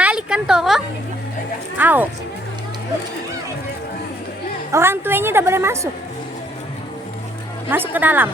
Balik kan Toro? Ayo. Orang tuanya udah boleh masuk. Masuk ke dalam.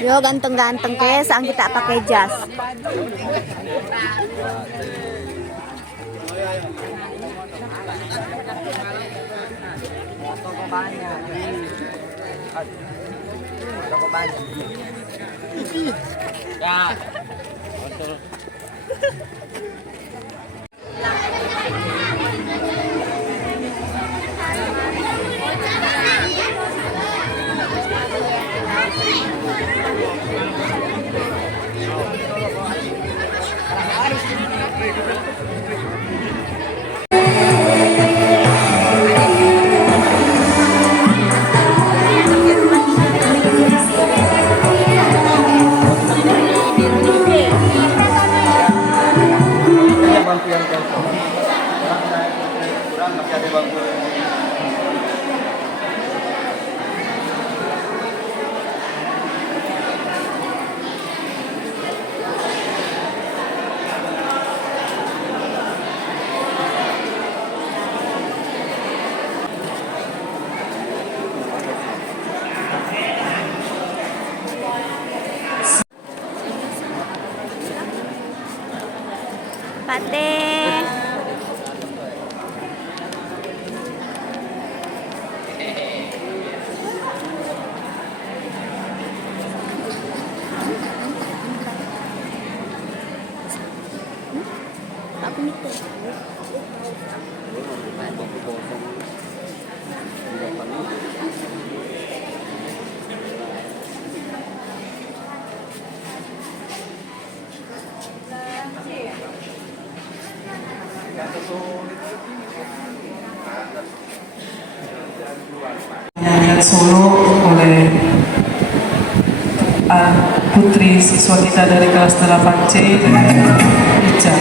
Yo ganteng-ganteng ke, sang kita pakai jas. Ya. Pate. Aku mikir. Nyanyian solo oleh putri siswa kita dari kelas 8C Ica.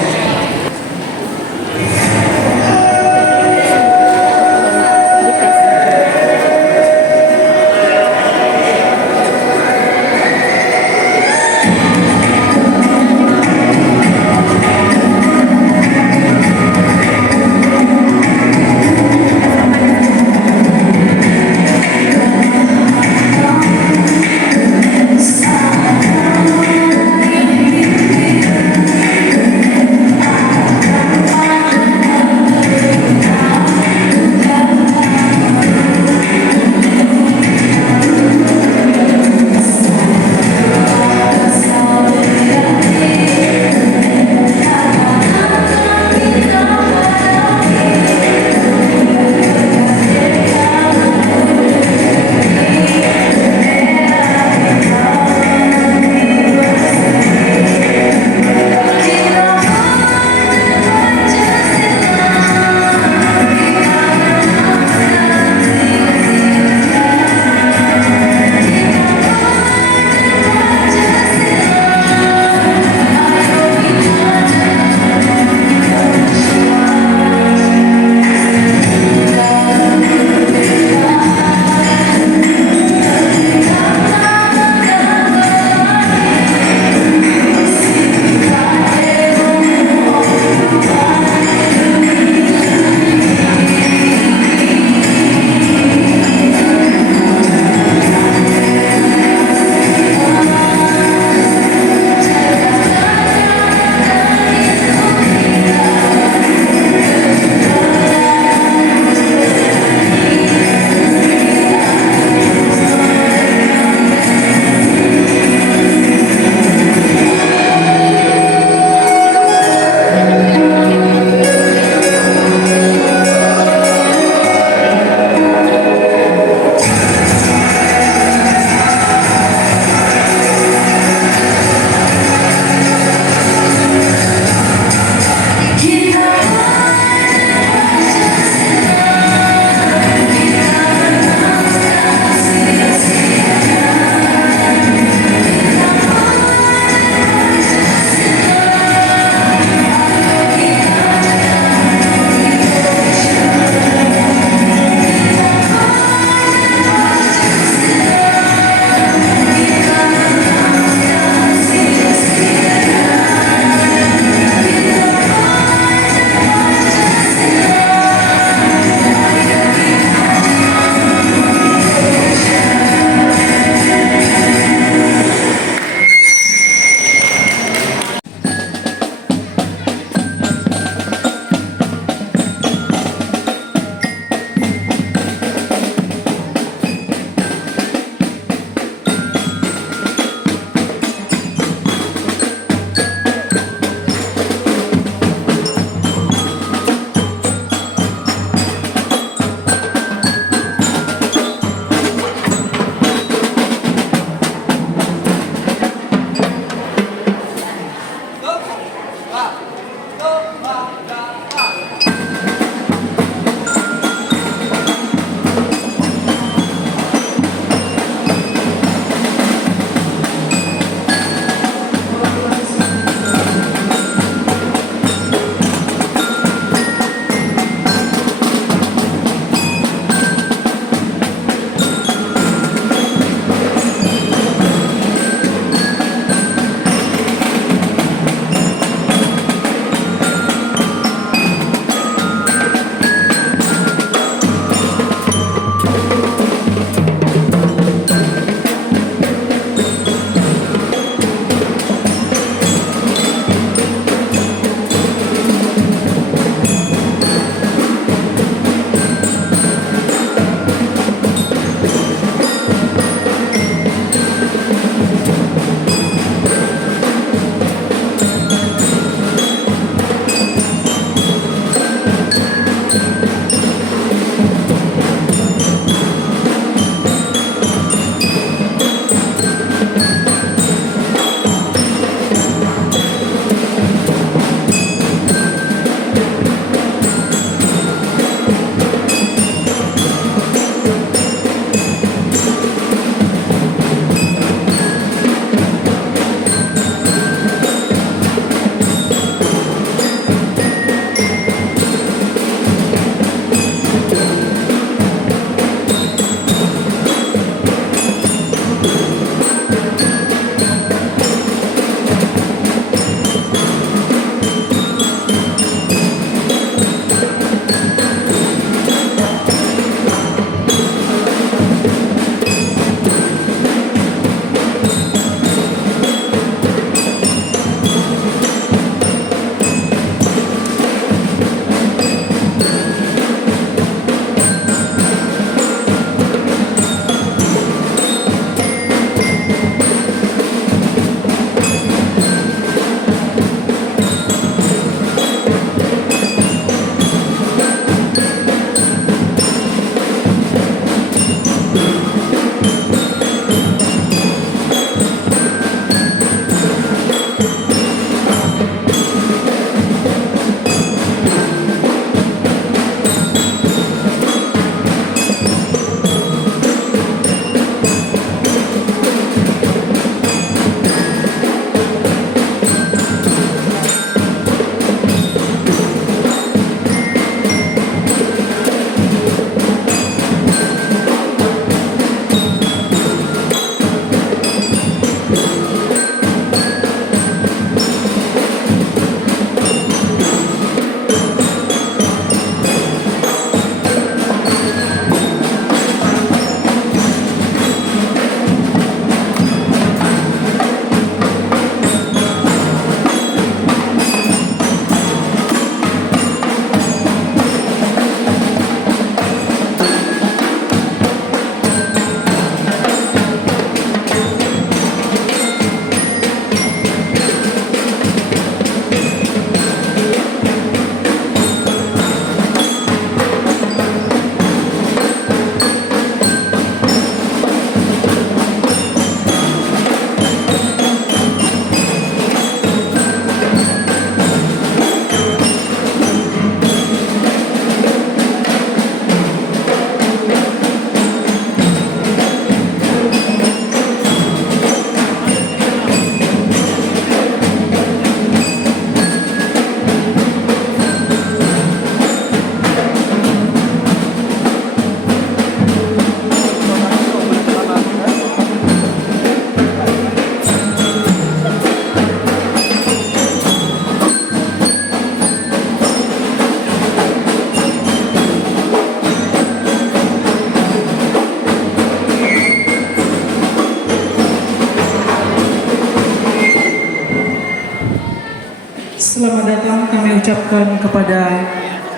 ucapkan kepada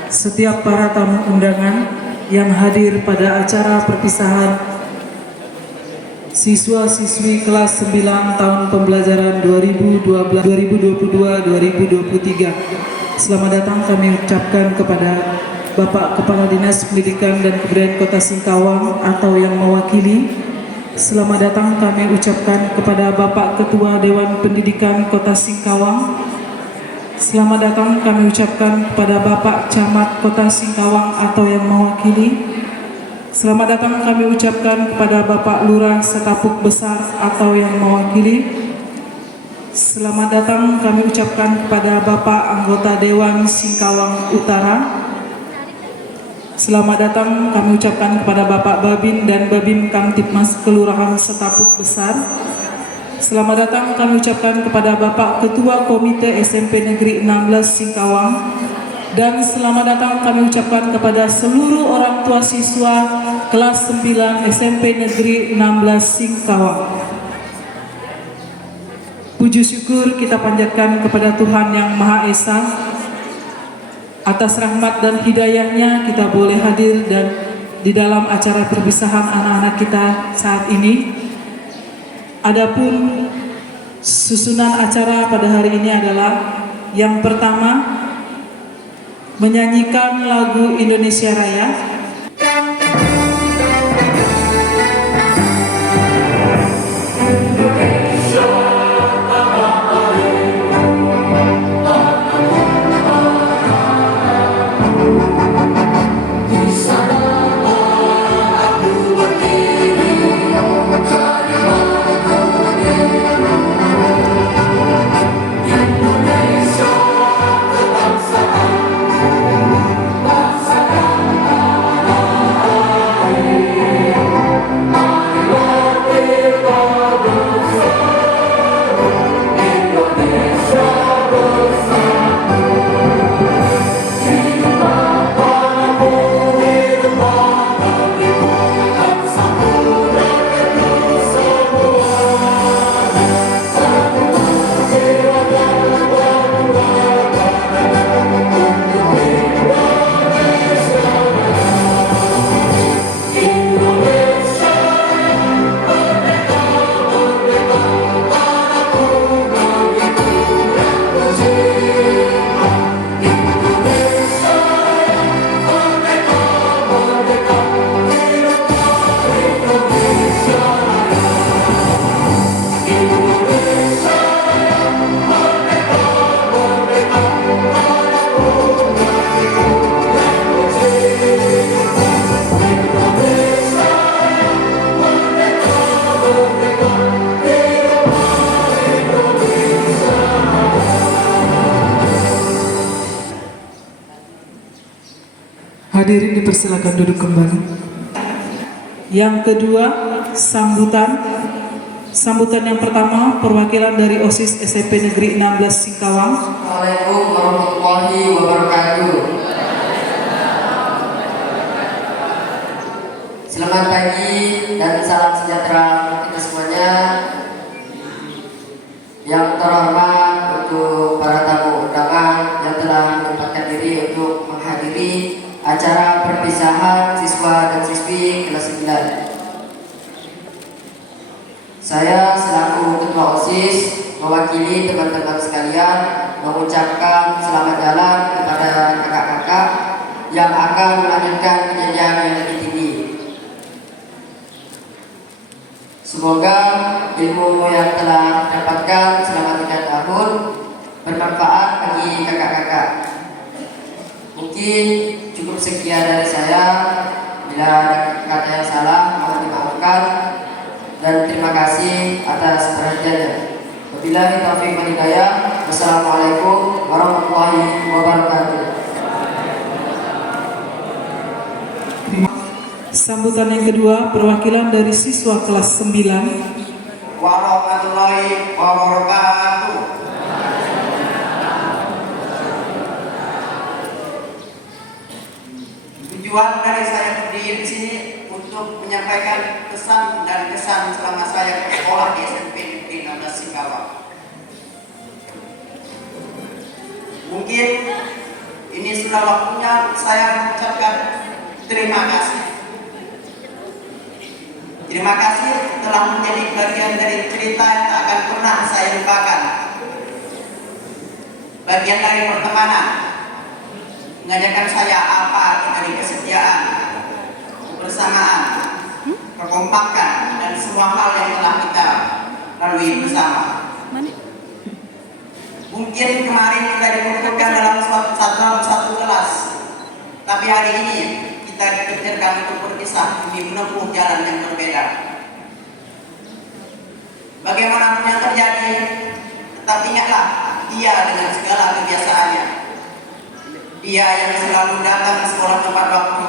setiap para tamu undangan yang hadir pada acara perpisahan siswa-siswi kelas 9 tahun pembelajaran 2022-2023. Selamat datang kami ucapkan kepada Bapak Kepala Dinas Pendidikan dan Kebudayaan Kota Singkawang atau yang mewakili. Selamat datang kami ucapkan kepada Bapak Ketua Dewan Pendidikan Kota Singkawang. Selamat datang kami ucapkan kepada Bapak Camat Kota Singkawang atau yang mewakili. Selamat datang kami ucapkan kepada Bapak Lurah Setapuk Besar atau yang mewakili. Selamat datang kami ucapkan kepada Bapak Anggota Dewan Singkawang Utara. Selamat datang kami ucapkan kepada Bapak Babin dan Babin Kamtipmas Kelurahan Setapuk Besar. Selamat datang kami ucapkan kepada Bapak Ketua Komite SMP Negeri 16 Singkawang. Dan selamat datang kami ucapkan kepada seluruh orang tua siswa kelas 9 SMP Negeri 16 Singkawang. Puji syukur kita panjatkan kepada Tuhan Yang Maha Esa. Atas rahmat dan hidayahnya kita boleh hadir dan di dalam acara perpisahan anak-anak kita saat ini. Adapun susunan acara pada hari ini adalah yang pertama menyanyikan lagu Indonesia Raya. Hadirin dipersilakan duduk kembali. Yang kedua, sambutan. Sambutan yang pertama, perwakilan dari OSIS SMP Negeri 16 Singkawang. Assalamualaikum warahmatullahi wabarakatuh. Selamat pagi dan salam sejahtera untuk kita semuanya. Yang terhormat untuk para tamu undangan yang telah menyempatkan diri untuk menghadiri acara perpisahan siswa dan siswi kelas 9. Saya selaku Ketua OSIS mewakili teman-teman sekalian mengucapkan selamat jalan kepada kakak-kakak yang akan melanjutkan ke jenjang yang lebih tinggi. Semoga ilmu yang telah didapatkan selama 3 tahun bermanfaat bagi kakak-kakak. Mungkin cukup sekian dari saya. Bila ada kata yang salah mohon dimaafkan, dan terima kasih atas perhatiannya. Wabillahi taufiq wal hidayah. Wassalamualaikum warahmatullahi wabarakatuh. Sambutan yang kedua, perwakilan dari siswa kelas 9. Warahmatullahi wabarakatuh. Tujuan dari saya berdiri di sini untuk menyampaikan pesan dan kesan selama saya bersekolah di SMP Negeri 16 Singkawang. Mungkin sudah waktunya saya mengucapkan terima kasih. Terima kasih telah menjadi bagian dari cerita yang tak akan pernah saya lupakan. Bagian dari pertemanan, mengajarkan saya apa dari kesetiaan, kebersamaan, kekompakan, dan semua hal yang telah kita lalui bersama. Mungkin kemarin kita dikumpulkan dalam satu kelas, tapi hari ini kita ditakdirkan untuk berpisah demi menempuh jalan yang berbeda. Bagaimanapun yang terjadi, tetap ingatlah dia dengan segala kebiasaannya. Dia yang selalu datang ke sekolah tepat waktu.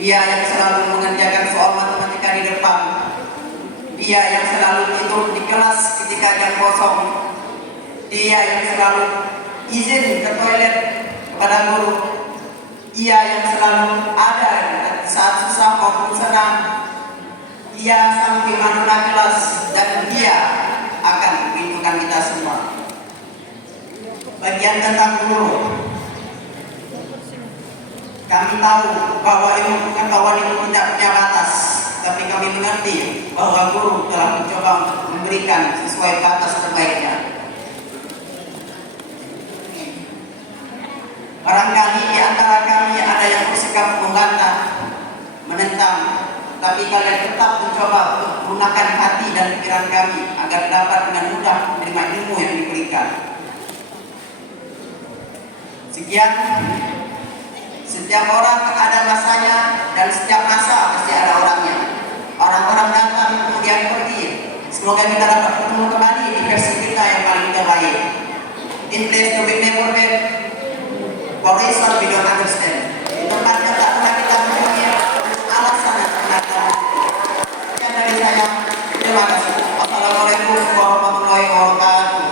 Dia yang selalu mengerjakan soal matematika di depan. Dia yang selalu tidur di kelas ketika jam kosong. Dia yang selalu izin ke toilet kepada guru. Ia yang selalu ada saat susah maupun senang. Dia sang primadona kelas dan dia akan merindukan kita semua. Bagian tentang guru, kami tahu bahwa ilmu pengetahuan itu tidak punya batas, tapi kami mengerti bahwa guru telah mencoba untuk memberikan sesuai batas terbaiknya. Barangkali di antara kami ada yang bersikap membantah, menentang, tapi kalian tetap mencoba untuk menggunakan hati dan pikiran kami agar dapat dengan mudah menerima ilmu yang diberikan. Sekian, setiap orang ada masanya dan setiap masa pasti ada orangnya. Orang-orang datang kemudian pergi. Semoga kita dapat bertemu kembali di versi kita yang paling terbaik. In place to be remembered, for reason we don't understand. Di tempatnya tak pernah kita berpikir, alasan yang ternyata. Sekian dari saya. Terima kasih. Assalamualaikum warahmatullahi wabarakatuh.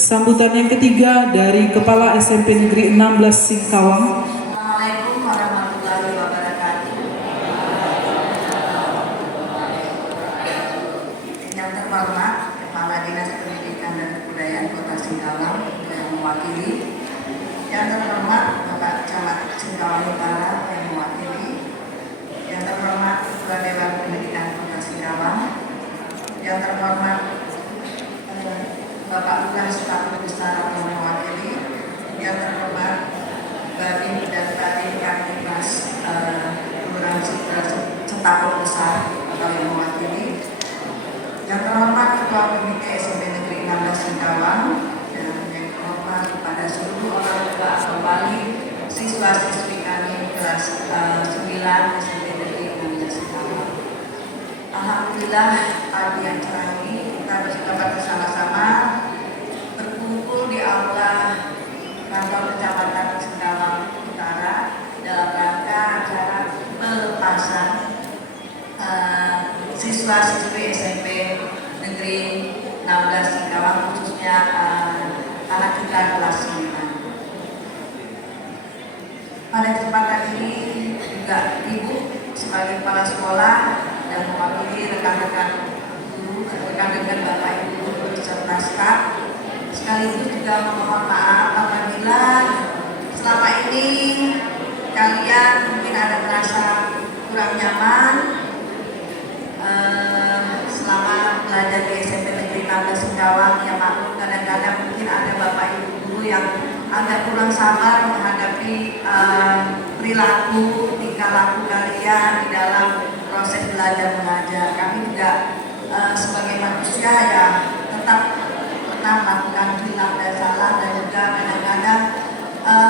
Sambutan yang ketiga dari Kepala SMP Negeri 16 Singkawang. Assalamualaikum warahmatullahi wabarakatuh. Yang terhormat Kepala Dinas Pendidikan dan Kebudayaan Kota Singkawang yang mewakili, yang terhormat Bapak Camat Singkawang Utara yang mewakili, yang terhormat Ketua Dewan Pendidikan Kota Singkawang, yang terhormat Bapak Lurah Staf Besar yang mewakili, yang terhormat Babin dan Babin Kapolres Kelurahan Cetapok Besar atau yang mewakili, yang terhormat Ketua Komite SMP Negeri 16 Singkawang, dan yang terhormat kepada seluruh orang tua atau wali siswa-siswi kami kelas 9 SMP Negeri 16 Singkawang. Alhamdulillah pagi yang cerah ini kita dapat bersama-sama berkumpul di aula kantor Kecamatan Singkawang Utara dalam rangka acara pelepasan siswa-siswi SMP Negeri 16 Singkawang, khususnya anak kita kelas 9. Pada kesempatan ini juga Ibu sebagai kepala sekolah dan mewakili rekan-rekan guru, rekan-rekan Bapak Ibu beserta staf, sekaligus juga memohon maaf apabila selama ini kalian mungkin ada merasa kurang nyaman selama belajar di SMP Negeri 16 Singkawang. Ya maklum, kadang-kadang mungkin ada Bapak Ibu guru yang agak kurang sabar menghadapi perilaku, tingkah laku kalian di dalam proses belajar mengajar. Kami juga sebagai manusia ya tetap pernah melakukan hilang dan salah, dan juga kadang-kadang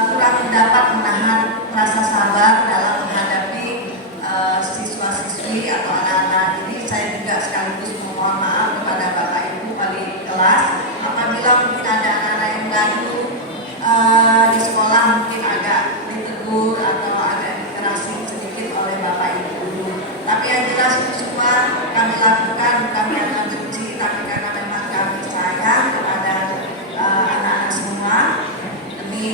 kurang dapat menahan rasa sabar dalam menghadapi siswa-siswi atau anak-anak ini. Saya juga sekaligus memohon maaf kepada Bapak Ibu wali kelas apabila mungkin ada anak-anak yang baru di sekolah mungkin agak ditegur atau agak dikerasi sedikit oleh Bapak Ibu guru. Tapi yang jelas itu semua kami lakukan bukan karena benci, tapi karena memang kami sayang kepada anak-anak semua demi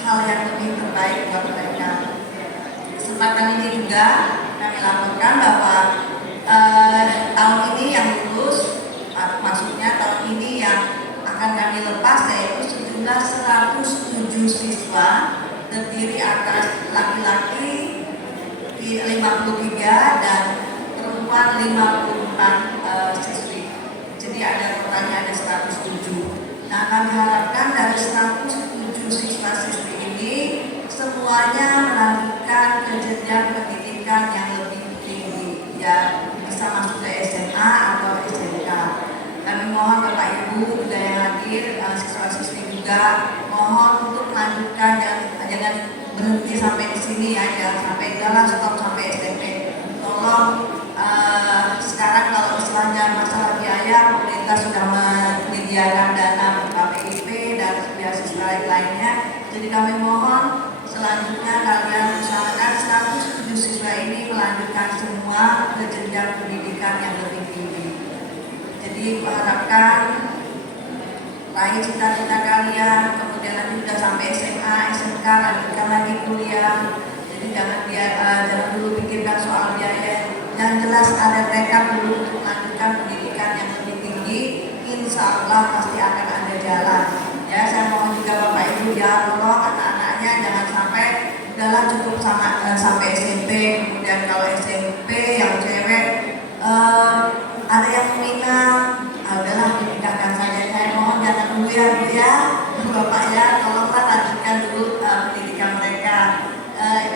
hal yang lebih terbaik buat mereka. Kesempatan ini juga kami laporkan bahwa tahun ini yang lulus, maksudnya tahun ini yang akan kami lepas yaitu sejumlah terdiri atas laki-laki 53 dan perempuan 54 siswi. Jadi ada totalnya ada 107. Nah, kami harapkan dari 107 siswa-siswi ini semuanya melanjutkan ke jenjang pendidikan yang lebih tinggi, ya bisa masuk ke SMA atau SMK. Kami mohon Bapak Ibu juga yang hadir, siswa-siswi juga mohon untuk melanjutkan dan jangan berhenti sampai di sini ya, jangan sampai jalan stop sampai SMP. Tolong sekarang kalau istilahnya masalah biaya, pemerintah sudah menyediakan dana KPIP dan beasiswa lainnya. Jadi kami mohon selanjutnya kalian usahakan 107 siswa ini melanjutkan semua ke jenjang pendidikan yang lebih tinggi. Jadi mengharapkan raih cita-cita kalian, kemudian nanti sudah sampai SMA, SMK, lanjutkan lagi kuliah. Jadi jangan dulu pikirkan soal biaya. Yang jelas ada tekad dulu untuk melanjutkan pendidikan yang lebih tinggi. Insya Allah pasti akan ada jalan. Ya, saya mohon juga Bapak Ibu ya, tolong anak-anaknya jangan sampai udahlah cukup sampai SMP. Kemudian kalau SMP yang cewek ada yang minat, adalah menikahkan saja. Saya mohon jangan dulu ya Bu ya, Bapak ya, tolonglah lanjutkan dulu pendidikan mereka.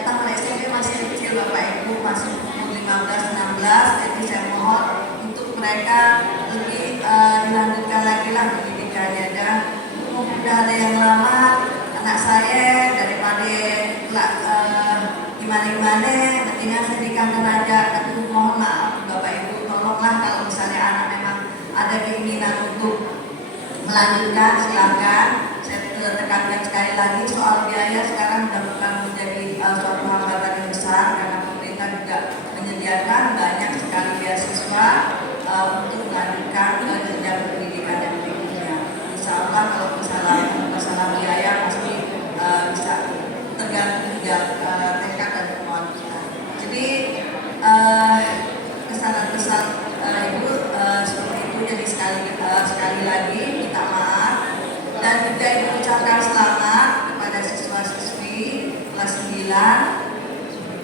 Taman SMP masih kecil Bapak Ibu, masih umur 15-16, jadi saya mohon untuk mereka lebih dilanjutkan lagi lah pendidikannya. Dan udah ada yang lama anak saya daripada gimana-gimana, nantinya saya dikandang aja. Tapi mohon maaf Bapak Ibu, tolonglah kalau misalnya anak memang ada keinginan untuk melanjutkan, silakan. Saya tekankan sekali lagi soal biaya sekarang sudah bukan menjadi suatu hambatan yang besar karena pemerintah juga menyediakan banyak sekali beasiswa untuk melanjutkan ke jenjang pendidikan yang berikutnya. Insya Allah kalau masalah biaya pasti bisa tergantung tekad dan kemauan kita. Jadi kesan-kesan Ibu seperti itu. Jadi sekali lagi minta maaf dan juga Ibu ucapkan selamat kepada siswa-siswi kelas 9.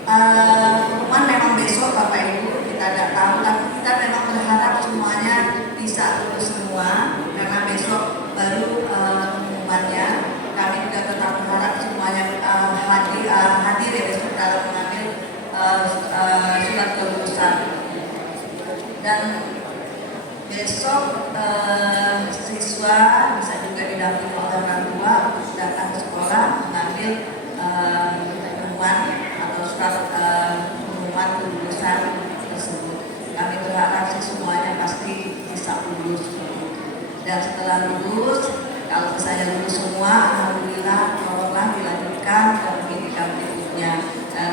Pengumuman memang besok Bapak Ibu, kita tidak tahu, tapi kita memang berharap semuanya bisa lulus semua karena besok baru pengumumannya. Kami juga tetap berharap semuanya hadir ya besok dalam mengambil surat kelulusan. Dan besok siswa bisa juga didampingi oleh orang tua untuk datang ke sekolah mengambil pengumuman atau surat pengumuman kelulusan tersebut. Kami berharap semuanya pasti bisa lulus. Dan setelah lulus, kalau misalnya lulus semua, alhamdulillah, tolonglah dilanjutkan ke pendidikan berikutnya. Dan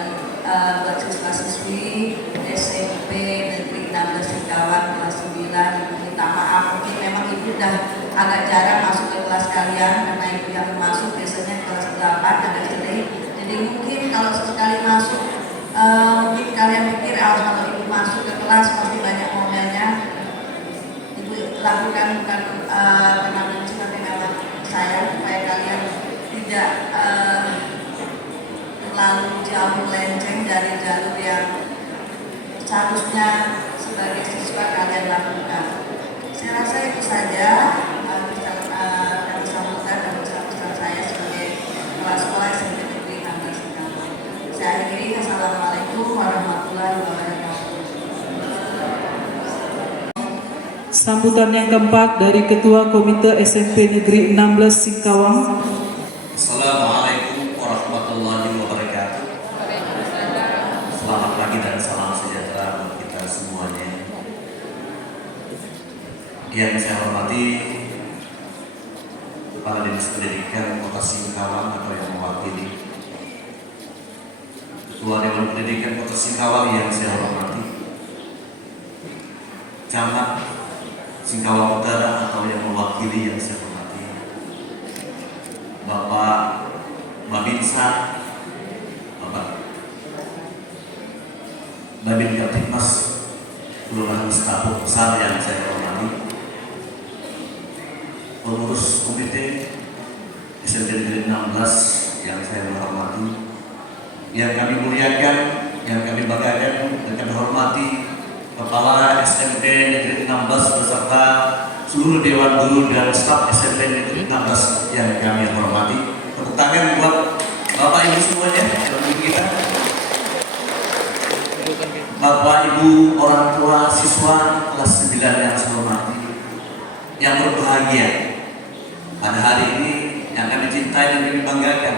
buat siswa-siswi SMP Negeri 16 Singkawang kelas 9, minta maaf, mungkin memang Ibu udah agak jarang masuk ke kelas kalian karena Ibu yang masuk biasanya kelas 8 agak sedih. Jadi mungkin kalau sesekali masuk, mungkin kalian pikir kalau Ibu masuk ke kelas pasti banyak momennya. Ibu lakukan bukan karena benci, tapi memang saya supaya kalian tidak terlalu jauh melenceng dari jalur yang seharusnya sebagai siswa kalian lakukan. Saya rasa itu saja kami sampaikan dan ucapan saya sebagai kepala sekolah SMP Negeri 16 Singkawang. Saya akhiri, assalamualaikum warahmatullahi wabarakatuh. Sambutan yang keempat dari Ketua Komite SMP Negeri 16 Singkawang. Assalamualaikum warahmatullahi wabarakatuh. Selamat pagi dan salam sejahtera buat kita semuanya. Yang saya hormati Kepala Dinas Pendidikan Kota Singkawang atau yang mewakili Ketua Dewan Pendidikan Kota Singkawang yang saya hormati, Camat Singkawang Utara atau yang mewakili yang saya hormati, Bapak Babinsa, Bapak Babin Kaptimnas Kelurahan Setapuk Besar yang saya hormati, pengurus komite SMP Negeri 16 yang saya hormati, yang kami muliakan, yang kami banggakan dan kami hormati Kepala SMP Negeri 16 beserta seluruh Dewan Guru dan staf SMP Negeri 16 yang kami hormati. Tepuk tangan buat Bapak Ibu semuanya, kita. Bapak Ibu, orang tua siswa kelas 9 yang saya hormati, yang berbahagia pada hari ini, yang kami cintai dan kami banggakan,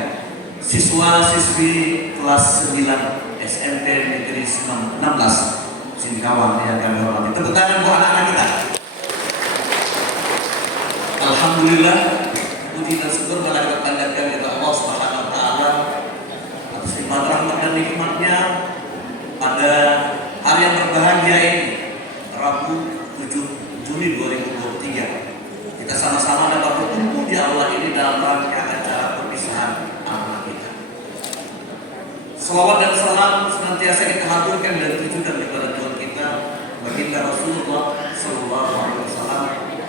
siswa-siswi kelas 9 SMP Negeri 16 Singkawang yang kami hormati. Tepuk tangan buat anak-anak kita. Alhamdulillah, puji dan syukur kita panjatkan kepada Allah Subhanahu wa taala atas limpahan rahmat dan nikmatnya pada hari yang berbahagia ini, Rabu 7 Juli 2023. Kita sama-sama dapat berkumpul di aula ini dalam rangka acara perpisahan anak kita. Salawat dan salam senantiasa kita haturkan dan tujukan kepada Tuhan kita, baginda Rasulullah Sallallahu Alaihi Wasallam.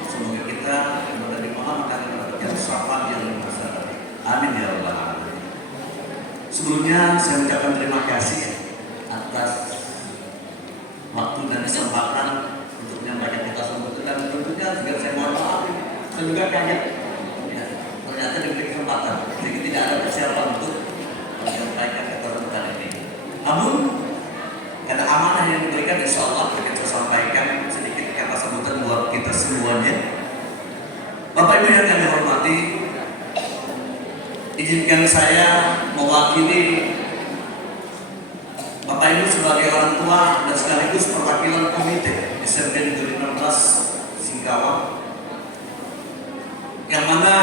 Semoga kita kepada Muhammad dan kepada syafaat yang bermasa. Amin ya rabbal alamin. Sebelumnya saya ucapkan terima kasih atas waktu dan kesempatan untuk menyampaikan kita sambutan, dan tentunya juga saya mohon maaf, saya juga kaget ya, ternyata diberi kesempatan, jadi tidak ada persiapan untuk menyampaikan kata sambutan ini. Namun karena amanah yang diberikan, insya Allah kita sampaikan sedikit kata sambutan buat kita semuanya. Bapak Ibu yang kami hormati, izinkan saya mewakili Bapak Ibu sebagai orang tua dan sekaligus perwakilan komite SMP Negeri 16 Singkawang, yang mana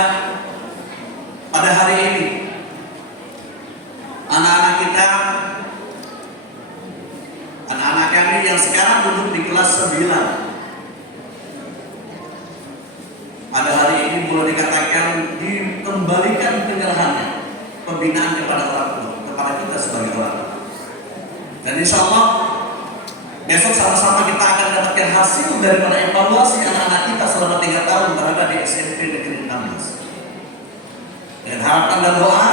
pada hari ini anak-anak kita, anak-anak kami yang sekarang duduk di kelas 9, pada hari ini boleh dikatakan dikembalikan penyerahannya, pembinaan kepada orang tua, kepada kita sebagai orang tua. Dan insya Allah besok sama-sama kita akan dapatkan hasil daripada evaluasi anak-anak kita selama 3 tahun berada di SMP Negeri 16. Dan harapan dan doa,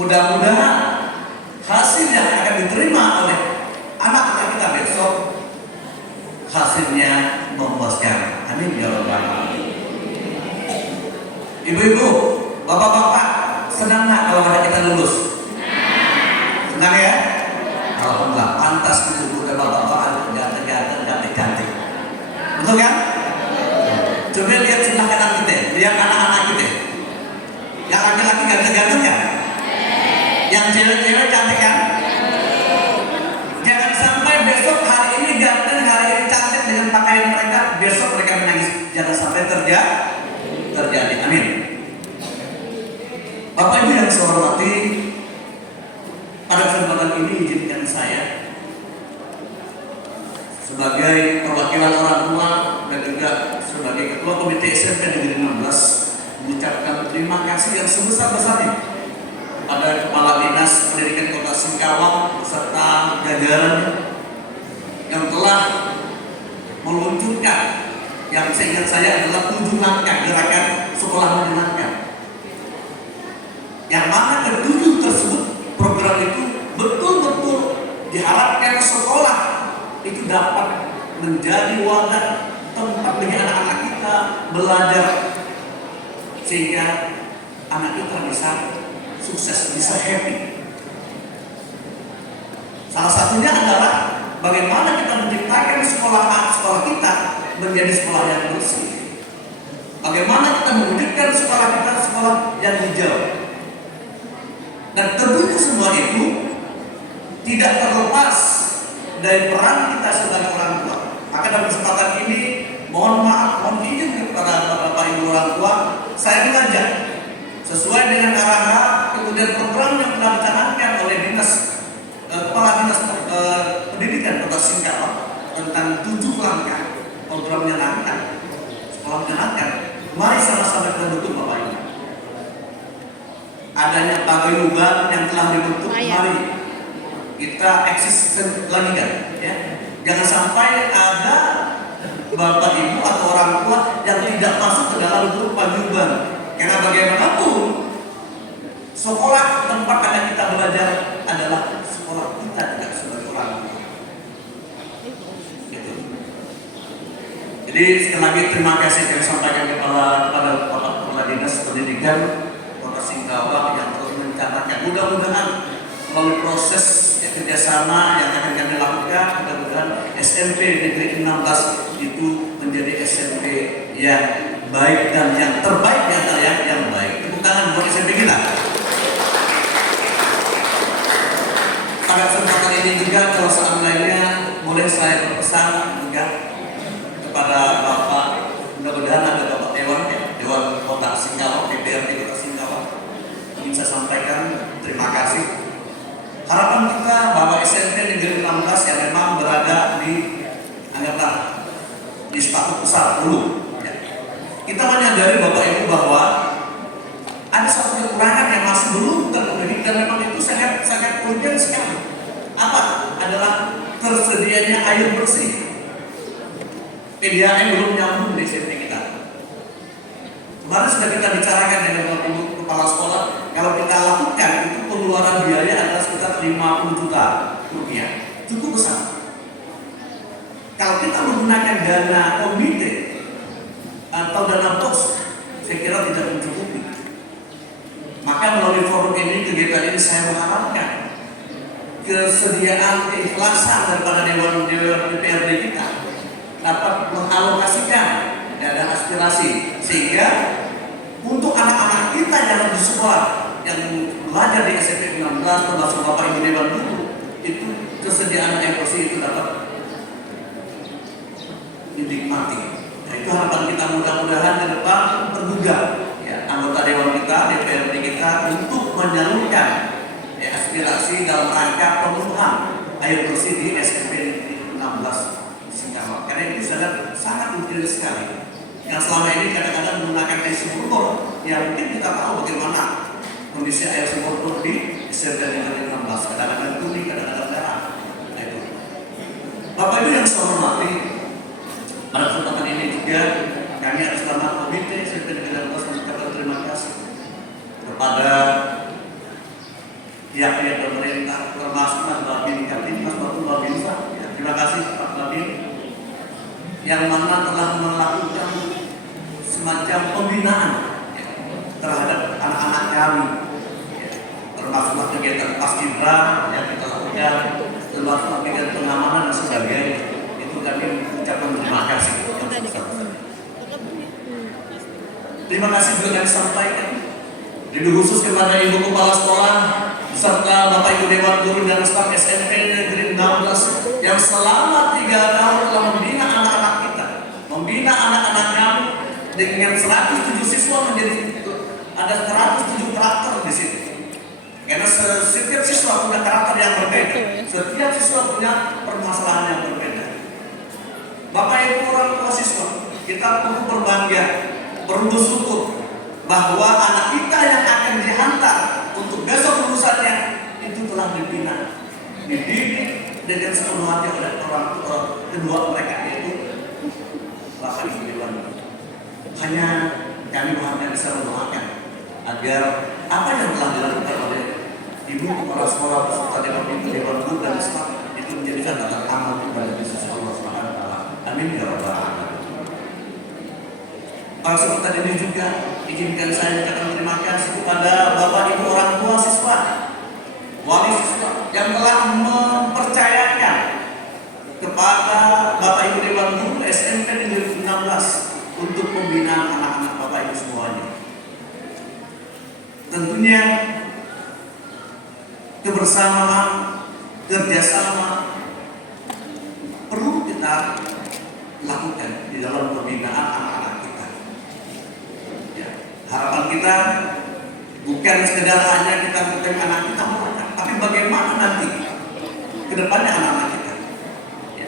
mudah-mudahan hasil yang akan diterima oleh anak-anak kita besok hasilnya memuaskan. Amin ya rabbal alamin. Ibu-ibu, bapak-bapak, senang nggak kalau ada kita lulus? Senang ya? Alhamdulillah, pantas itu udah bapak-bapak ganteng-ganteng, cantik-cantik. Betul kan? Coba lihat sebelah kanan kita, lihat anak-anak kita. Yang laki-laki ganteng-ganteng kan? Yang cewek-cewek cantik kan? Jangan sampai besok hari ini ganteng, hari ini cantik dengan pakaian mereka, besok mereka menangis. Jangan sampai terjadi. Amin. Bapak Ibu yang saya hormati, pada kesempatan ini izinkan saya sebagai perwakilan orang tua dan juga sebagai ketua komite SMP Negeri 16 mengucapkan terima kasih yang sebesar-besarnya kepada Kepala Dinas Pendidikan Kota Singkawang beserta jajarannya yang telah meluncurkan yang seingat saya adalah 7 langkah gerakan sekolah menyenangkan, yang mana ke-7 tersebut program itu betul-betul diharapkan sekolah itu dapat menjadi wadah tempat bagi anak-anak kita belajar sehingga anak kita bisa sukses, bisa happy. Salah satunya adalah bagaimana kita menciptakan sekolah kita menjadi sekolah yang bersih. Bagaimana kita mewujudkan sekolah kita sekolah yang hijau. Dan tentunya semua itu tidak terlepas dari peran kita sebagai orang tua. Maka dalam kesempatan ini mohon maaf, mohon izin kepada Bapak Ibu orang tua, saya mengajak sesuai dengan arahan kemudian program yang telah dicanangkan oleh Kepala Dinas Pendidikan Kota Singkawang tentang 7 langkah program menyenangkan, sekolah menyenangkan. Mari sama-sama kita dukung Bapak Ibu. Adanya paguyuban yang telah dibentuk, mari kita eksis lagi kan, ya. Jangan sampai ada Bapak Ibu atau orang tua yang tidak masuk ke dalam grup paguyuban. Karena bagaimanapun Sekolah tempat anak kita belajar adalah sekolah kita juga sebagai orang tua. Gitu. Jadi sekali lagi terima kasih kami sampaikan kepada Bapak Kepala Dinas Pendidikan Kota Singkawang yang terus mencatatkan. Mudah-mudahan melalui proses kerjasama yang akan kami lakukan, mudah-mudahan SMP Negeri 16 itu menjadi SMP yang baik dan yang terbaik di antara yang baik. Tepuk tangan buat SMP kita. Pada kesempatan ini juga kalau saat lainnya boleh saya berpesan juga kepada Bapak, mudah-mudahan ada Bapak Dewan Kota Singkawang, DPRD Kota Singkawang, ingin saya sampaikan terima kasih. Harapan kita bahwa SMP Negeri 16 yang memang berada di anggaplah di sepatu besar dulu. Ya. Kita menyadari Bapak Ibu bahwa ada satu kekurangan yang masih belum terpenuhi dan memang itu sangat urgent sekali. Apa? Adalah tersedianya air bersih. PDAM belum nyambung di SMP kita. Kemarin sudah kita bicarakan dengan Bapak Ibu Kepala Sekolah, kalau kita lakukan itu pengeluaran biaya adalah sekitar 50 juta rupiah. Cukup besar. Kalau kita menggunakan dana komite atau dana pos, saya kira tidak mencukupi. Maka melalui forum ini, kegiatan ini saya mengharapkan kesediaan, keikhlasan daripada Dewan DPRD kita dapat mengalokasikan dana aspirasi sehingga untuk anak-anak kita yang di sekolah yang belajar di SMP 16 termasuk Bapak Ibu Dewan dulu itu kesediaan air bersih itu dapat dinikmati. Nah, itu harapan kita mudah-mudahan ke depan tergugah ya, anggota Dewan kita, DPRD kita untuk menyalurkan ya, aspirasi dalam rangka pemenuhan air bersih di SMP 16 Singkawang. Karena itu sangat penting sekali. Yang selama ini kadang-kadang menggunakan air sumur yang mungkin kita tahu bagaimana kondisi air sumur di SMP Negeri 16. Kadang-kadang kuning, kadang-kadang merah. Nah, itu. Bapak Ibu yang saya hormati, pada kesempatan ini juga kami atas nama Komite SMP Negeri 16 mengucapkan terima kasih kepada pihak-pihak pemerintah, termasuk Mas Babin Katin, Mas Babin. Terima kasih Pak Babin yang mana telah melakukan semacam pembinaan ya, terhadap anak-anak kami ya, termasuk kegiatan paskibra yang kita lakukan, termasuk kegiatan pengamanan dan sebagainya. Itu kami ucapkan terima kasih. Terima kasih juga kami sampaikan lebih khusus kepada Ibu Kepala Sekolah beserta Bapak Ibu Dewan Guru dan staf SMP Negeri 16 yang selama 3 tahun telah membina anak-anak kita, membina anak-anak kami dengan 107 siswa menjadi ada 107 karakter di sini. Karena setiap siswa punya karakter yang berbeda, setiap siswa punya permasalahan yang berbeda. Bapak Ibu orang tua siswa, kita perlu berbangga, perlu bersyukur bahwa anak kita yang akan dihantar untuk besok lulusannya itu telah dibina, dididik dengan sepenuh hati oleh orang tua kedua mereka, yaitu Bapak Ibu Dewan. Hanya kami hanya bisa mendoakan agar apa yang telah dilakukan oleh Ibu Kepala Sekolah beserta Dewan Guru dan staf itu menjadikan tanda amal kepada Yesus Allah Subhanahu wa taala. Amin ya rabbal alamin. Pada kesempatan ini juga izinkan saya ucapkan terima kasih kepada Bapak Ibu orang tua siswa, wali siswa yang telah mempercayakan kepada Bapak Ibu Dewan Guru SMP Negeri 16 untuk pembinaan anak-anak Bapak Ibu semuanya. Tentunya kebersamaan, kerjasama perlu kita lakukan di dalam pembinaan anak-anak kita. Ya, harapan kita bukan sekedar hanya kita bukan anak kita melangkah, tapi bagaimana nanti ke depannya anak-anak kita. Ya.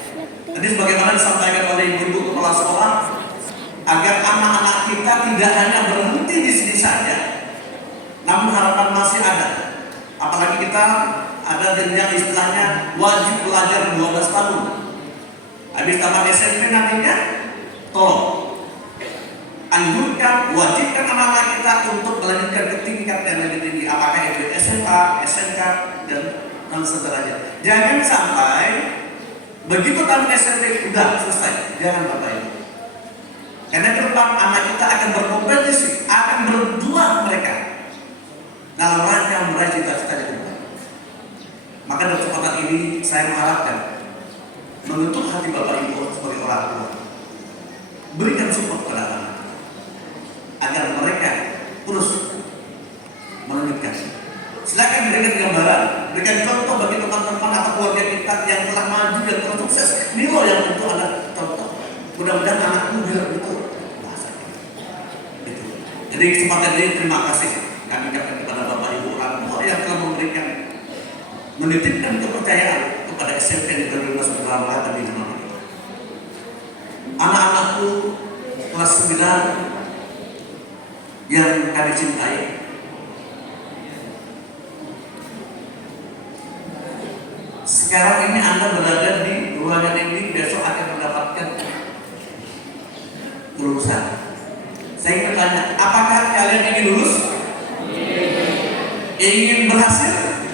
Tadi sebagaimana disampaikan oleh Ibu Kepala Sekolah, agar anak-anak kita tidak hanya berhenti di sini saja, namun harapan masih ada. Apalagi kita ada jenjang istilahnya wajib belajar 12 tahun. Habis tamat SMP nantinya, tolong anjurkan wajibkan anak-anak kita untuk melanjutkan ke tingkat yang lebih tinggi, apakah itu SMA, SMK, dan sederajat. Jangan sampai begitu tamat SMP udah selesai, jangan Bapak Ibu. Karena ke depan anak kita akan berkompetisi, akan berjuang mereka dalam rangka meraih cita-cita di depan. Maka dalam kesempatan ini saya mengharapkan menuntut hati Bapak Ibu sebagai orang tua, berikan support kepada anak agar mereka terus melanjutkan. Silakan berikan gambaran, berikan contoh bagi teman-teman atau keluarga kita yang telah maju dan telah sukses. Ini loh yang untuk Anda contoh. Mudah-mudahan anakku bilang itu bahasa itu. Jadi kesempatan ini terima kasih kami ucapkan kepada Bapak Ibu orang tua yang telah memberikan, menitipkan kepercayaan kepada SMP Negeri 12 Negara dan di Jawa Barat. Anak-anakku kelas 9 yang kami cintai, sekarang ini Anda berada di ruangan ini, besok akan mendapatkan lulusan. Saya ingin bertanya, apakah kalian ingin lulus? Ingin berhasil?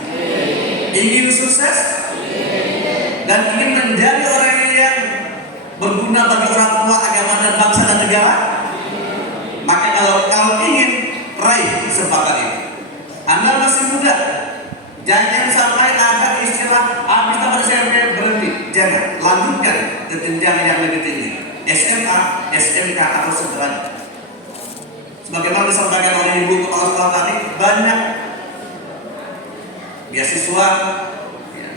Ingin sukses? Dan ingin menjadi orang yang berguna bagi orang tua, agama, dan bangsa dan negara? Maka kalau ingin raih kesempatan ini, Anda masih muda. Jangan sampai ada istilah habis tamat SMP berhenti. Jangan, lanjutkan ke jenjang yang lebih tinggi, SMA, SMK atau sederajat. Sebagaimana disampaikan oleh Ibu Kepala Sekolah tadi, banyak beasiswa,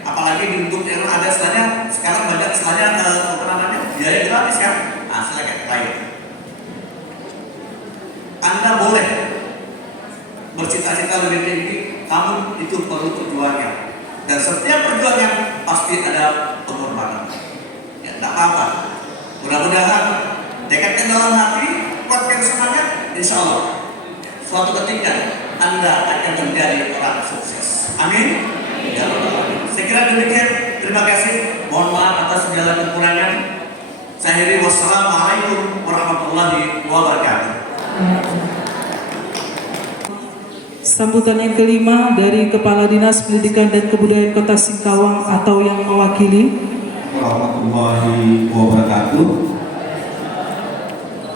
apalagi di untuk yang ada istilahnya sekarang banyak istilahnya apa namanya biaya gratis kan. Nah, silakan baik. Anda boleh bercita-cita lebih tinggi, namun itu perlu perjuangan. Dan setiap perjuangan pasti ada pengorbanan. Ya, tidak apa-apa. Mudah-mudahan dekatkan dalam hati, kuatkan semangat, insya Allah suatu ketika Anda akan menjadi orang sukses. Amin. Ya Rabbal Alamin. Saya kira demikian. Terima kasih. Mohon maaf atas segala kekurangan. Saya akhiri, wassalamualaikum warahmatullahi wabarakatuh. Sambutan yang kelima dari Kepala Dinas Pendidikan dan Kebudayaan Kota Singkawang atau yang mewakili. Warahmatullahi wabarakatuh.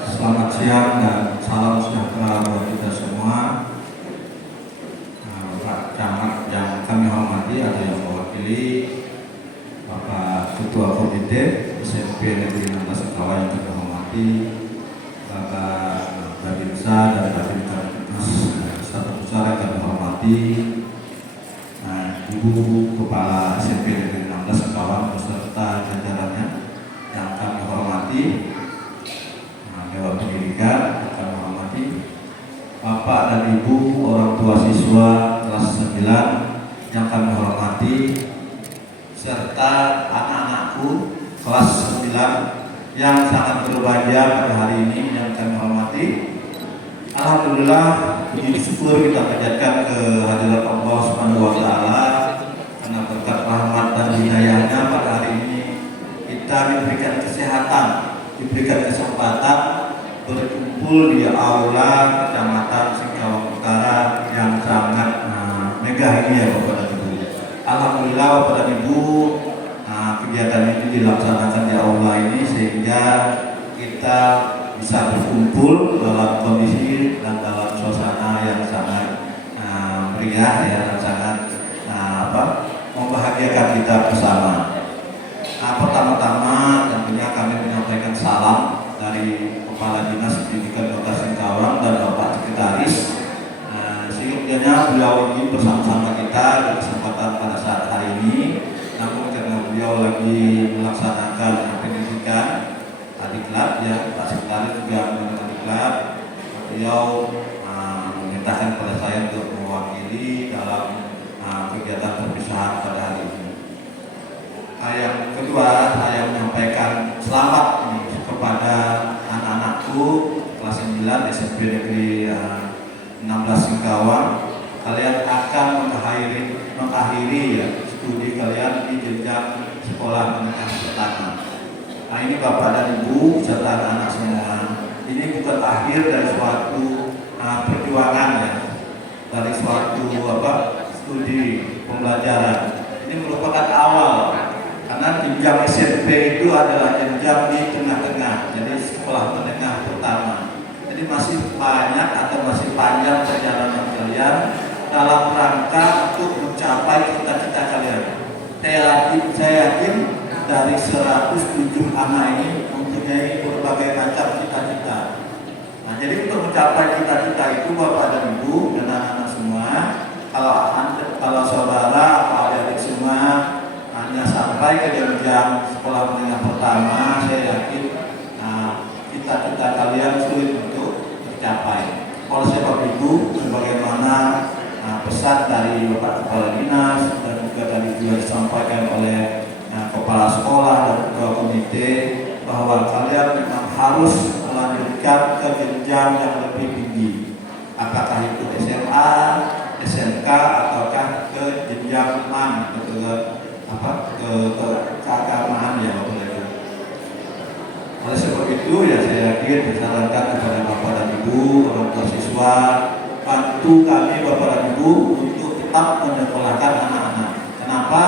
Selamat siang dan salam sejahtera buat kita semua. Pak Camat yang kami hormati, ada yang mewakili Bapak Ketua Komite SMP Negeri 16 Singkawang yang kami hormati, Bapak Babinsa dan Babinsa Satu Pusara yang kami hormati, Ibu Kepala SMP Negeri 16 Singkawang beserta jajarannya yang kami hormati, Dewan Pendidikan yang kami hormati, Bapak dan Ibu orang tua siswa kelas 9 yang kami hormati, serta anak-anakku kelas 9 yang sangat berbahagia pada hari ini yang kami hormati. Alhamdulillah, puji syukur kita panjatkan ke hadirat Allah Subhanahu wa Ta'ala karena berkat rahmat dan hidayahnya pada hari ini kita diberikan kesehatan, diberikan kesempatan berkumpul di aula Kecamatan Singkawang Utara yang sangat megah ini ya Bapak dan Ibu. Alhamdulillah Bapak dan Ibu, kegiatan ini dilaksanakan di aula ini sehingga kita bisa berkumpul dalam kondisi dan dalam suasana yang sangat meriah ya, dan sangat membahagiakan kita bersama. Pertama-tama tentunya kami menyampaikan salam dari Kepala Dinas Pendidikan Kota Singkawang dan Bapak Sekretaris. Sehingga beliau ini bersama-sama kita di kesempatan pada saat hari ini. Namun karena beliau lagi melaksanakan pendidikan adiklat ya, Pak Sekretaris juga menggunakan adiklat, beliau memerintahkan kepada saya untuk mewakili dalam kegiatan perpisahan pada hari ini. Yang kedua, saya menyampaikan selamat kepada anak-anakku kelas 9 SMP Negeri 16 Singkawang. Kalian akan mengakhiri ya studi kalian di jenjang sekolah menengah pertama. Nah ini Bapak dan Ibu serta anak-anak semua, ini bukan terakhir dari suatu perjuangan ya, dari suatu studi pembelajaran. Ini merupakan awal karena jenjang SMP itu adalah jenjang di tengah-tengah, jadi sekolah menengah pertama. Jadi masih banyak atau masih panjang perjalanan kalian dalam rangka untuk mencapai cita-cita kalian. Saya yakin dari 107 anak ini mempunyai berbagai macam cita-cita. Nah, jadi untuk mencapai cita-cita itu Bapak dan Ibu dan anak-anak semua, kalau saudara atau adik-adik semua hanya sampai ke jenjang sekolah menengah pertama, saya yakin cita-cita kalian sulit untuk tercapai. Oleh sebab itu, sebagaimana pesan dari Bapak Kepala Dinas dan juga tadi juga disampaikan oleh Kepala Sekolah dan Ketua Komite, bahwa kalian memang harus melanjutkan ke jenjang yang lebih tinggi. Apakah itu SMA, SMK, ataukah ke jenjang MAN, ke keagamaan ya Bapak Ibu. Oleh sebab itu ya saya yakin disarankan kepada Bapak dan Ibu, orang tua siswa, bantu kami Bapak dan Ibu untuk tetap menyekolahkan anak-anak. Kenapa?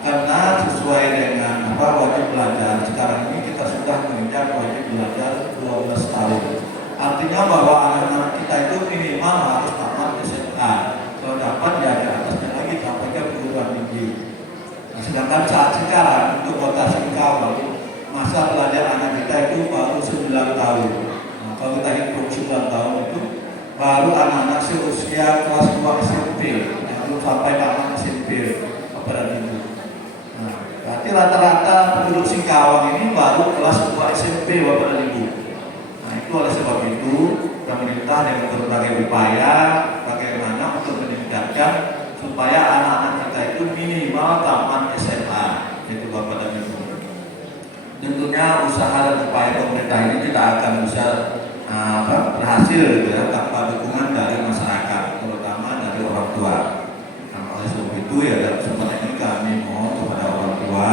Karena sesuai dengan wajib belajar sekarang ini kita sudah menginjak wajib belajar 12 tahun. Artinya bahwa anak-anak kita itu minimal harus tamat SMK. Kalau dapat ya di atasnya lagi sampai ke perguruan tinggi. Nah, sedangkan saat sekarang untuk Kota Singkawang masa belajar anak kita itu baru 9 tahun. Nah, kalau kita hitung 9 tahun itu baru anak-anak seusia kelas 2 SMP yang belum sampai tamat SMP pada minggu. Nah, berarti rata-rata penduduk Singkawang ini baru kelas 2 SMP Bapak dan Ibu. Nah, itu oleh sebab itu pemerintah dengan berbagai upaya bagaimana untuk meningkatkan supaya anak-anak kita itu minimal tamat SMA, itu Bapak dan Ibu. Tentunya usaha dan upaya pemerintah ini tidak akan bisa berhasil gitu ya, tanpa dukungan dari masyarakat, terutama dari orang tua. Nah, oleh sebab itu ya dalam kesempatan ini kami mohon kepada orang tua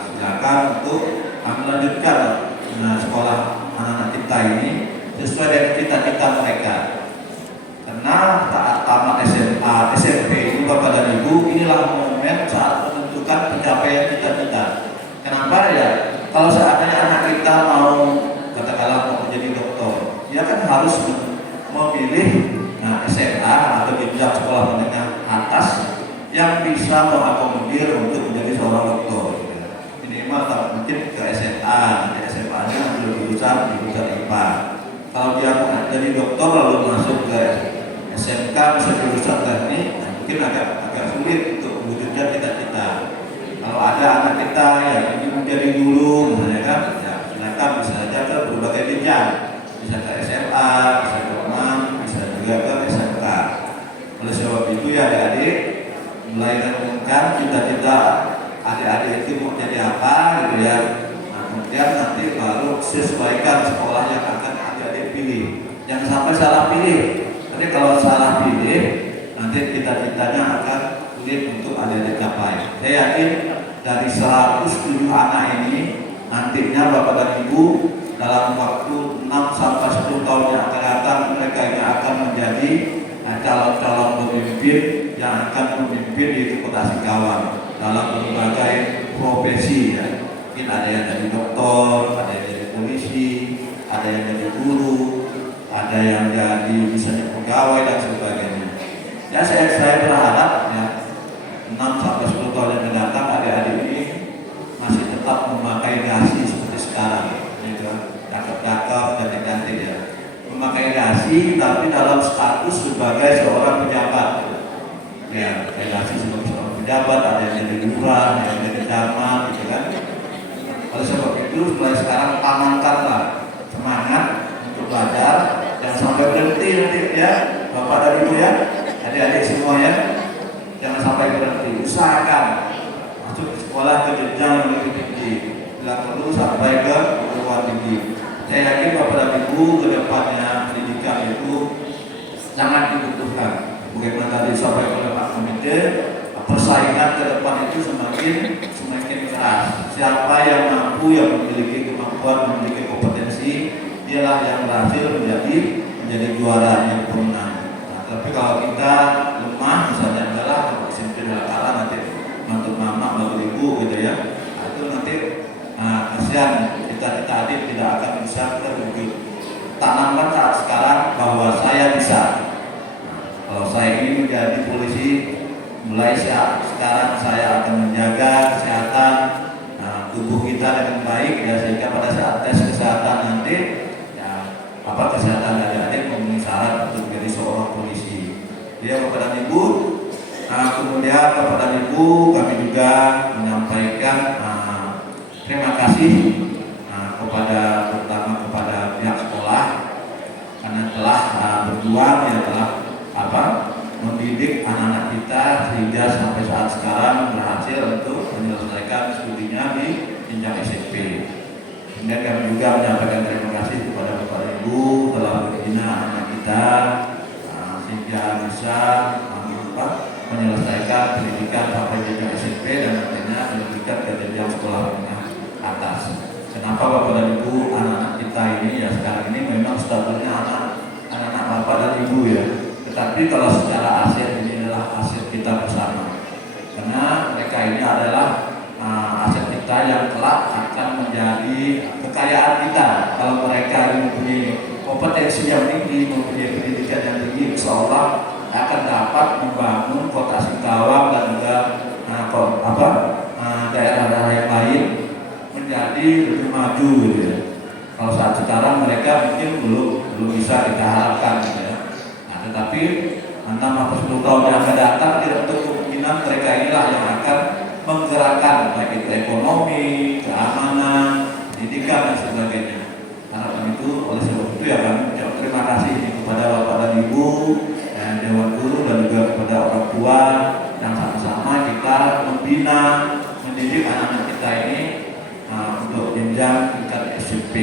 silakan untuk melanjutkan sekolah anak-anak kita ini sesuai dengan cita-cita mereka. Karena saat tamat SMA, SMP ini Bapak dan Ibu, inilah momen saat menentukan pencapaian cita-cita. Kenapa ya? Kalau seandainya anak kita mau katakanlah mau menjadi dokter, dia kan harus memilih SMA atau jenjang sekolah menengah atas yang bisa mengakomodir untuk menjadi seorang dokter. Minimal tak mungkin ke SMA, nanti SMA-nya ambil jurusan IPA. Kalau dia mau jadi dokter lalu masuk ke SMK bisa jurusan teknik, mungkin agak sulit untuk mewujudkan cita-cita. Kalau ada anak kita yang ingin menjadi guru, misalnya kan, ya silakan bisa saja ke berbagai jenjang, bisa ke SMA, bisa ke UMAN, bisa juga ke SMK. Oleh sebab itu ya adik-adik, mulai menentukan cita-cita adik-adik itu mau jadi apa, gitu ya. Nah, kemudian nanti baru sesuaikan sekolah yang akan adik-adik pilih. Jangan sampai salah pilih. Jadi kalau salah pilih, nanti cita-citanya akan sulit untuk adik-adik capai. Saya yakin dari 107 anak ini nantinya Bapak dan Ibu dalam waktu 6 sampai 10 tahun yang akan datang mereka ini akan menjadi calon-calon pemimpin yang akan memimpin di Kota Singkawang dalam berbagai profesi ya. Mungkin ada yang jadi dokter, ada yang jadi polisi, ada yang jadi guru, ada yang jadi misalnya pegawai dan sebagainya. Ya saya berharap ya 6 sampai 10 tahun yang mendatang adik-adik ini masih tetap memakai dasi seperti sekarang, gitu, cakep-cakep dan cantik ya. Memakai dasi tapi dalam status sebagai seorang pejabat. Ya, dasi sebagai seorang pejabat, ada yang jadi lurah, ada yang jadi camat, gitu kan. Oleh sebab itu mulai sekarang amankanlah semangat untuk belajar, jangan sampai berhenti nanti ya, Bapak dan Ibu ya, adik-adik semua ya. Jangan sampai berhenti, usahakan masuk sekolah ke jenjang yang lebih tinggi, bila perlu sampai ke perguruan tinggi. Saya yakin Bapak dan Ibu ke depannya pendidikan itu sangat dibutuhkan. Bagaimana disampaikan oleh Pak Komite, persaingan ke depan itu semakin keras. Siapa yang mampu, yang memiliki kemampuan, memiliki kompetensi, dialah yang berhasil menjadi juara yang pemenang. Nah, tapi kalau kita lemah, misalnya adalah SMP adalah kalah nanti untuk mama, untuk ibu gitu ya, nah, itu nanti kasihan kita adik tidak akan bisa terwujud. Tanamkan saat sekarang bahwa saya bisa. Kalau saya ingin menjadi polisi, mulai sekarang saya akan menjaga kesehatan tubuh kita dengan baik ya, sehingga pada saat tes kesehatan nanti ya, kesehatan adik-adik memenuhi syarat untuk menjadi seorang polisi. Dia kepada ibu, kemudian kepada ibu kami juga menyampaikan terima kasih kepada terutama kepada pihak sekolah karena telah berjuang ya, telah mendidik anak-anak kita sehingga sampai saat sekarang berhasil untuk menyelesaikan studinya di jenjang SMP. Kemudian kami juga menyampaikan terima kasih kepada Bapak Ibu telah membina anak kita sehingga bisa menyelesaikan pendidikan sampai jenjang SMP dan nantinya melanjutkan ke jenjang sekolah menengah atas. Kenapa Bapak dan Ibu anak-anak kita ini ya sekarang ini memang statusnya anak-anak Bapak dan Ibu ya. Tetapi kalau secara aset ini adalah aset kita bersama, karena mereka ini adalah aset kita yang kelak akan menjadi kekayaan kita. Kalau mereka mempunyai kompetensi yang tinggi, mempunyai pendidikan yang tinggi, insya Allah akan dapat membangun kota Singkawang dan juga daerah-daerah yang lain menjadi lebih maju gitu ya. Kalau saat sekarang mereka mungkin belum bisa kita harapkan gitu ya. Tetapi 6 atau 10 tahun yang akan datang tidak untuk kemungkinan mereka inilah yang akan menggerakkan baik itu ekonomi, keamanan, pendidikan dan sebagainya. Harapan itu oleh sebab itu ya kami ucap terima kasih kepada Bapak dan Ibu dan Dewan Guru dan juga kepada orang tua yang sama-sama kita membina, mendidik anak-anak kita ini untuk jenjang tingkat SMP.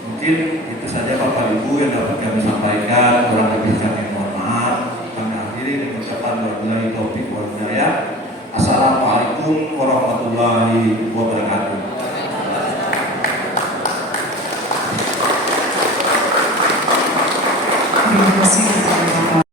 Mungkin itu saja Bapak Ibu yang dapat kami sampaikan, kurang lebih kami mohon maaf. Kami akhiri dengan ucapan wabillahi taufiq wal hidayah. Assalamualaikum warahmatullahi wabarakatuh. Terima kasih.